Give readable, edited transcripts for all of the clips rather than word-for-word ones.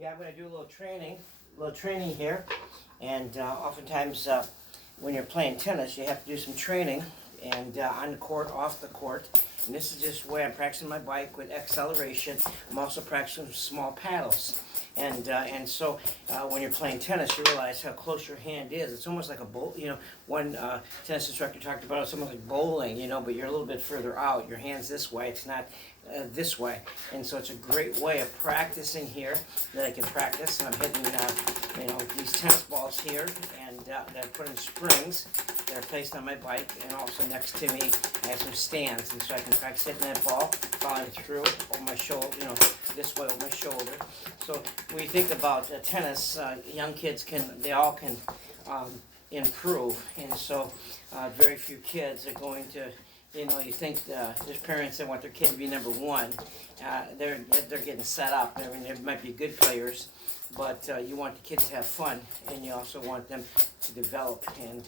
Yeah, I'm going to do a little training here. And oftentimes when you're playing tennis, you have to do some training and on the court, off the court. And this is just where I'm practicing my bike with acceleration. I'm also practicing small paddles. And so when you're playing tennis, you realize how close your hand is. It's almost like a bowl. One tennis instructor talked about it's almost like bowling, but you're a little bit further out. Your hand's this way. It's not this way. And so it's a great way of practicing here that I can practice. And I'm hitting, these tennis balls here, and that I put in springs that are placed on my bike. And also next to me, I have some stands, and so I can practice hitting that ball, following through over my shoulder, this way over my shoulder. So when you think about tennis, young kids they all can improve, and so very few kids are going to. You think there's parents that want their kid to be number one. They're getting set up. I mean, they might be good players, but you want the kids to have fun, and you also want them to develop and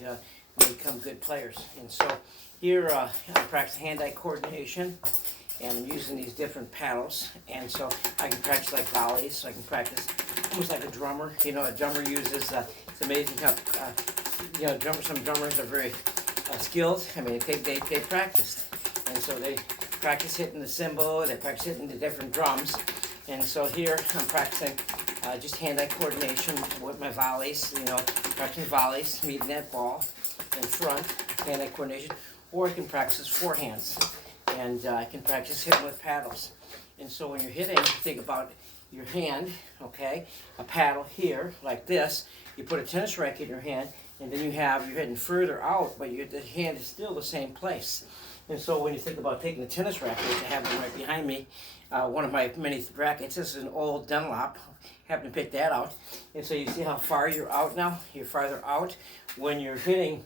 become good players. And so here I'm practicing hand-eye coordination, and I'm using these different paddles. And so I can practice like volleys, so I can practice almost like a drummer. A drummer uses, it's amazing how, some drummers are very skilled. I mean, they practiced, and so they practice hitting the cymbal, they practice hitting the different drums, and so here I'm practicing just hand-eye coordination with my volleys. Practicing volleys, meeting that ball in front, hand-eye coordination, or I can practice forehands, and I can practice hitting with paddles. And so when you're hitting, think about your hand, okay, a paddle here like this. You put a tennis racket in your hand, and then you're heading further out, but the hand is still the same place. And so when you think about taking the tennis racket, which I have one right behind me, one of my many rackets, this is an old Dunlop, happen to pick that out. And so you see how far you're out now? You're farther out. When you're hitting,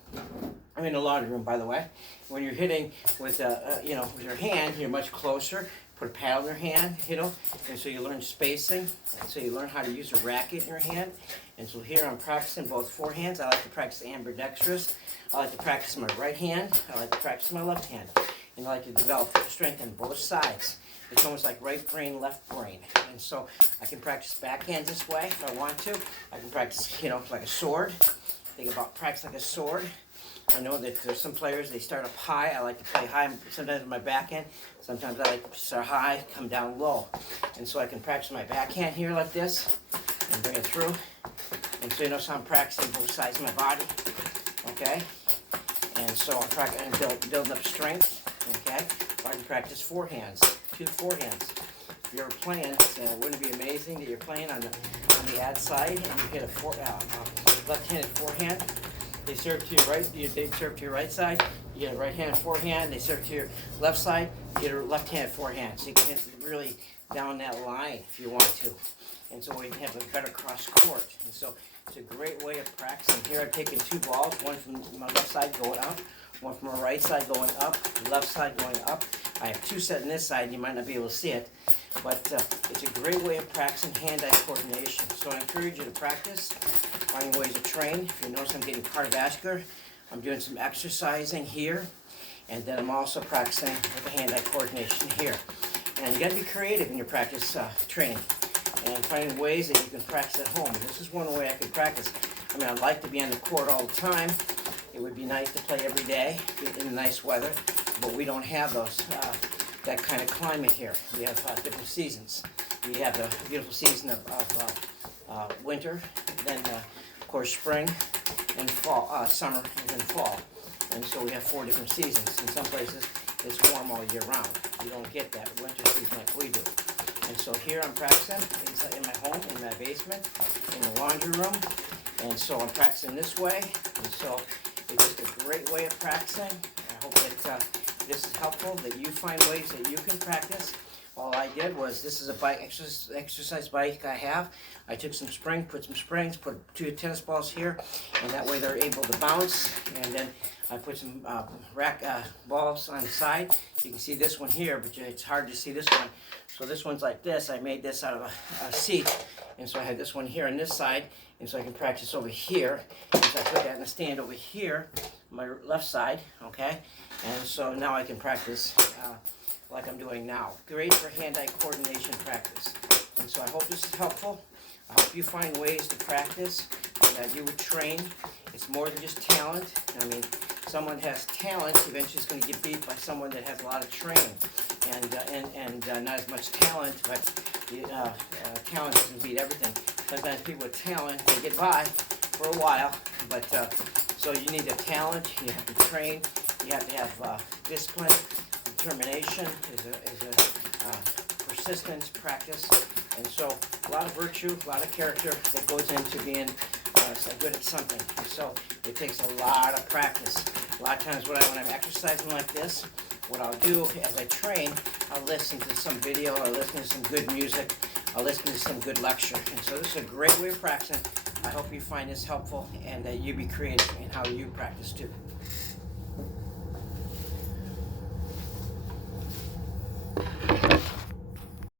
I'm in the laundry room, by the way. When you're hitting with with your hand, you're much closer. Put a paddle in your hand, and so you learn spacing, and so you learn how to use a racket in your hand. And so here I'm practicing both forehands. I like to practice ambidextrous. I like to practice my right hand. I like to practice my left hand. And I like to develop strength on both sides. It's almost like right brain, left brain. And so I can practice backhand this way if I want to. I can practice, like a sword. Think about practice like a sword. I know that there's some players, they start up high. I like to play high sometimes with my backhand. Sometimes I like to start high, come down low. And so I can practice my backhand here like this and bring it through. And so so I'm practicing both sides of my body, okay? And so I'm practicing building up strength, okay? So I can practice forehands, 2 forehands. If you're playing, wouldn't it be amazing that you're playing on the ad side and you hit a left-handed forehand? They serve to your right. They serve to your right side. You get a right-handed forehand. They serve to your left side. You get a left-handed forehand. So you can hit really down that line if you want to. And so we have a better cross court. And so it's a great way of practicing. Here I've taken 2 balls, one from my left side going up, one from my right side going up, left side going up. I have 2 set on this side. You might not be able to see it, but it's a great way of practicing hand-eye coordination. So I encourage you to practice, finding ways to train. If you notice I'm getting cardiovascular, I'm doing some exercising here, and then I'm also practicing with the hand-eye coordination here. And you got to be creative in your practice training and finding ways that you can practice at home. And this is one way I can practice. I mean, I'd like to be on the court all the time. It would be nice to play every day in nice weather, but we don't have that kind of climate here. We have different seasons. We have the beautiful season of winter, then of course spring and fall, summer, and then fall. And so we have 4 different seasons. In some places it's warm all year round. You don't get that winter season like we do. And so here I'm practicing inside in my home, in my basement, in the laundry room. And so I'm practicing this way. And so it's just a great way of practicing. I hope that this is helpful, that you find ways that you can practice. All I did was, this is a bike exercise bike I have. I took some put some springs, put 2 tennis balls here, and that way they're able to bounce. And then I put some balls on the side. You can see this one here, but it's hard to see this one. So this one's like this. I made this out of a seat, and so I had this one here on this side, and so I can practice over here. And so I put that in a stand over here, my left side, okay? And so now I can practice like I'm doing now. Great for hand-eye coordination practice. And so I hope this is helpful. I hope you find ways to practice that you would train. It's more than just talent. I mean, someone has talent, eventually is going to get beat by someone that has a lot of training. And not as much talent, but talent doesn't beat everything. Sometimes people with talent, they get by for a while, but so you need a talent, you have to train, you have to have discipline, determination, persistence, practice, and so a lot of virtue, a lot of character that goes into being so good at something. So it takes a lot of practice. A lot of times when I'm exercising like this, what I'll do as I train, I'll listen to some video, I'll listen to some good music, I'll listen to some good lecture. And so this is a great way of practicing. I hope you find this helpful and that you be creative in how you practice too.